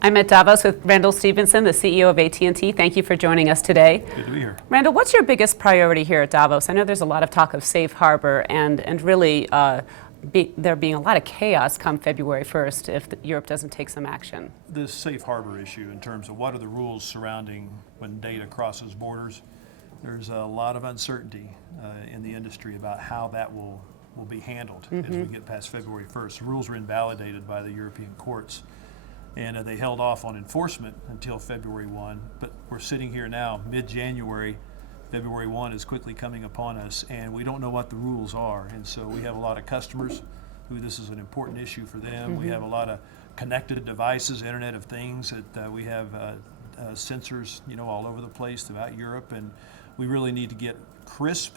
I'm at Davos with Randall Stephenson, the CEO of AT&T. Thank you for joining us today. Good to be here. Randall, what's your biggest priority here at Davos? I know there's a lot of talk of safe harbor and really there being a lot of chaos come February 1st if Europe doesn't take some action. This safe harbor issue in terms of what are the rules surrounding when data crosses borders, there's a lot of uncertainty in the industry about how that will be handled as we get past February 1st. The rules were invalidated by the European courts, and they held off on enforcement until February 1. But we're sitting here now, mid-January. February 1 is quickly coming upon us, and we don't know what the rules are. And so we have a lot of customers who this is an important issue for them. We have a lot of connected devices, Internet of Things, that we have sensors, all over the place throughout Europe, and we really need to get crisp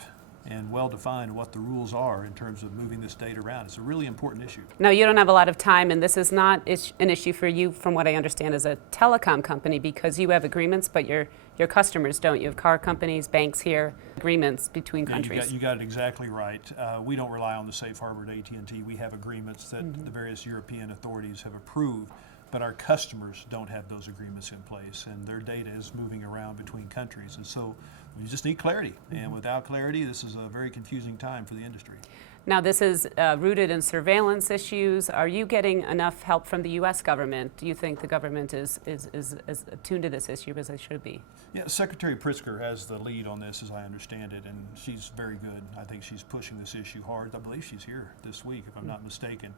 and well-defined what the rules are in terms of moving this data around. It's a really important issue. Now, you don't have a lot of time, and this is not an issue for you, from what I understand, as a telecom company, because you have agreements, but your customers don't. You have car companies, banks here, agreements between countries. You got it exactly right. We don't rely on the safe harbor at AT&T. We have agreements that the various European authorities have approved, but our customers don't have those agreements in place, and their data is moving around between countries. And so we just need clarity, and without clarity, this is a very confusing time for the industry. Now, this is rooted in surveillance issues. Are you getting enough help from the U.S. government? Do you think the government is attuned to this issue as they should be? Yeah, Secretary Pritzker has the lead on this, as I understand it, and she's very good. I think she's pushing this issue hard. I believe she's here this week, if I'm not mistaken.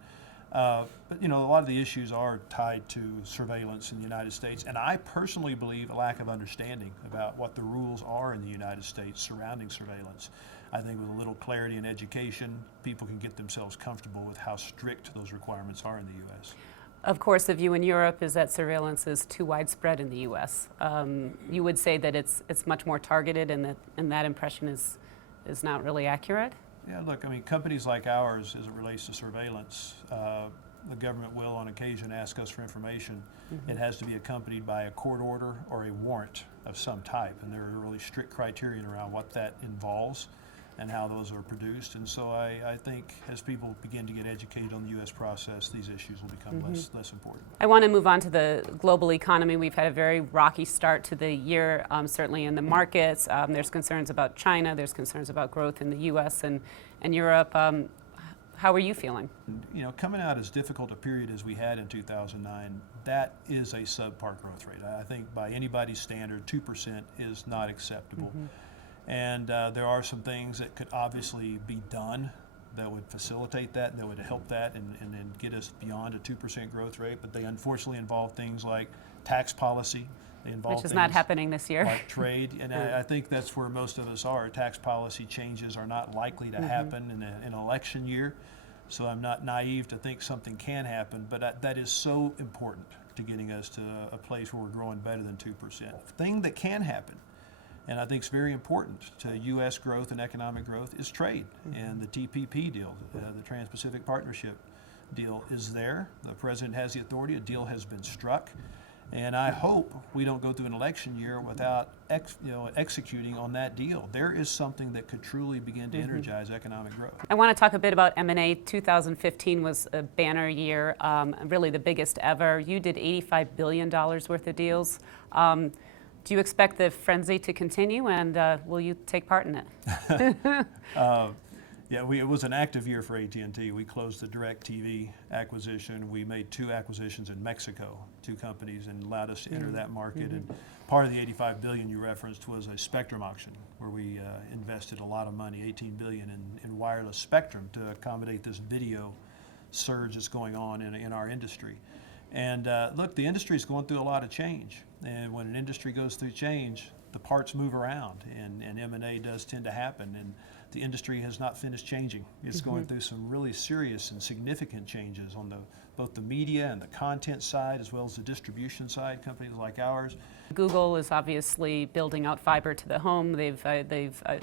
But a lot of the issues are tied to surveillance in the United States, and I personally believe a lack of understanding about what the rules are in the United States surrounding surveillance. I think with a little clarity and education, people can get themselves comfortable with how strict those requirements are in the U.S. Of course, the view in Europe is that surveillance is too widespread in the U.S. You would say that it's much more targeted, and that impression is not really accurate? Yeah, look, companies like ours, as it relates to surveillance, the government will on occasion ask us for information. It has to be accompanied by a court order or a warrant of some type, and there are really strict criterion around what that involves and how those are produced. And so I think as people begin to get educated on the U.S. process, these issues will become less important. I want to move on to the global economy. We've had a very rocky start to the year, certainly in the markets. There's concerns about China. There's concerns about growth in the U.S. and Europe. How are you feeling? Coming out as difficult a period as we had in 2009, that is a subpar growth rate. I think by anybody's standard, 2% is not acceptable. And there are some things that could obviously be done that would facilitate that and that would help that and get us beyond a 2% growth rate. But they unfortunately involve things like tax policy. They involve which is not happening this year. Like trade. And I think that's where most of us are. Tax policy changes are not likely to happen in an election year. So I'm not naive to think something can happen. But that is so important to getting us to a place where we're growing better than 2%. The thing that can happen, and I think it's very important to U.S. growth and economic growth, is trade. And the TPP deal, the Trans-Pacific Partnership deal, is there. The President has the authority. A deal has been struck. And I hope we don't go through an election year without executing on that deal. There is something that could truly begin to energize economic growth. I want to talk a bit about M&A. 2015 was a banner year, really the biggest ever. You did $85 billion worth of deals. Do you expect the frenzy to continue, and will you take part in it? It was an active year for AT&T. We closed the DirecTV acquisition. We made 2 acquisitions in Mexico, 2 companies, and allowed us to enter that market. And part of the $85 billion you referenced was a spectrum auction where we invested a lot of money, $18 billion in wireless spectrum to accommodate this video surge that's going on in our industry. And look, the industry is going through a lot of change. And when an industry goes through change, the parts move around, and M&A does tend to happen. And the industry has not finished changing. It's going through some really serious and significant changes on both the media and the content side, as well as the distribution side, companies like ours. Google is obviously building out fiber to the home. They've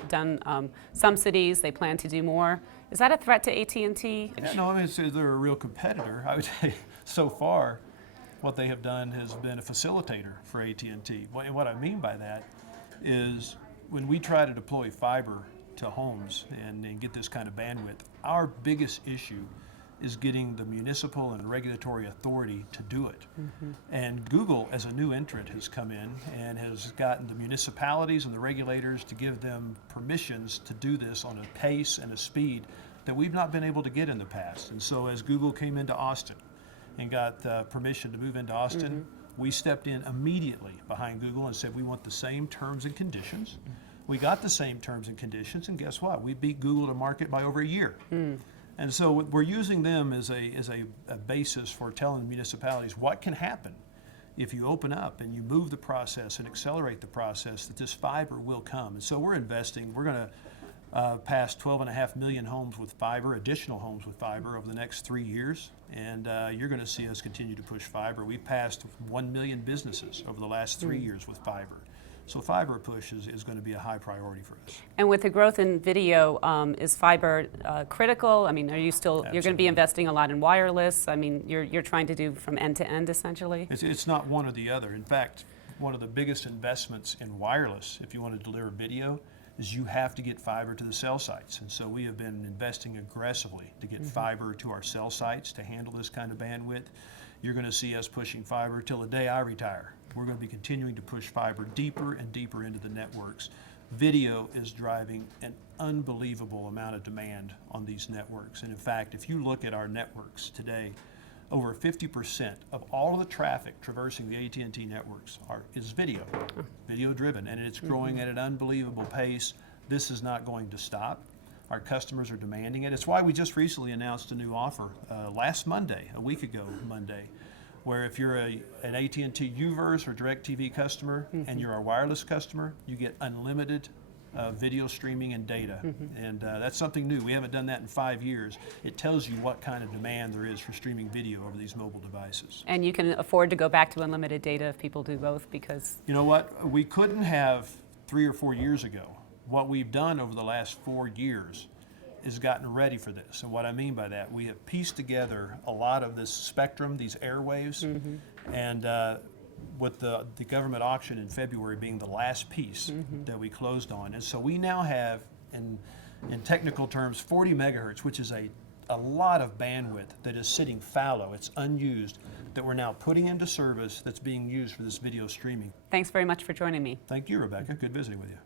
done some cities. They plan to do more. Is that a threat to AT&T? Yeah, no, they're a real competitor. I would say so far, what they have done has been a facilitator for AT&T. And what I mean by that is when we try to deploy fiber to homes and get this kind of bandwidth, our biggest issue is getting the municipal and regulatory authority to do it. And Google, as a new entrant, has come in and has gotten the municipalities and the regulators to give them permissions to do this on a pace and a speed that we've not been able to get in the past. And so as Google came into Austin and got permission to move into Austin, we stepped in immediately behind Google and said we want the same terms and conditions. We got the same terms and conditions, and guess what? We beat Google to market by over a year. And so we're using them as a basis for telling municipalities what can happen if you open up and you move the process and accelerate the process, that this fiber will come. And so we're investing. We're going to pass 12.5 million homes with fiber, additional homes with fiber over the next 3 years. And you're going to see us continue to push fiber. We've passed 1 million businesses over the last 3 years with fiber. So fiber push is going to be a high priority for us. And with the growth in video, is fiber critical? I mean, are you still, Absolutely. you're going to be investing a lot in wireless? I mean, you're trying to do from end to end, essentially? It's not one or the other. In fact, one of the biggest investments in wireless, if you want to deliver video, is you have to get fiber to the cell sites. And so we have been investing aggressively to get fiber to our cell sites to handle this kind of bandwidth. You're going to see us pushing fiber till the day I retire. We're going to be continuing to push fiber deeper and deeper into the networks. Video is driving an unbelievable amount of demand on these networks. And in fact, if you look at our networks today, over 50% of all of the traffic traversing the AT&T networks is video driven, and it's growing at an unbelievable pace. This is not going to stop. Our customers are demanding it. It's why we just recently announced a new offer last Monday, a week ago Monday, where if you're an AT&T UVerse or DirecTV customer and you're our wireless customer, you get unlimited video streaming and data. And that's something new. We haven't done that in 5 years. It tells you what kind of demand there is for streaming video over these mobile devices. And you can afford to go back to unlimited data if people do both, because... You know what? We couldn't have 3 or 4 years ago. What we've done over the last 4 years is gotten ready for this. And what I mean by that, we have pieced together a lot of this spectrum, these airwaves, and with the government auction in February being the last piece that we closed on. And so we now have, in technical terms, 40 megahertz, which is a lot of bandwidth that is sitting fallow, it's unused, that we're now putting into service that's being used for this video streaming. Thanks very much for joining me. Thank you, Rebecca. Good visiting with you.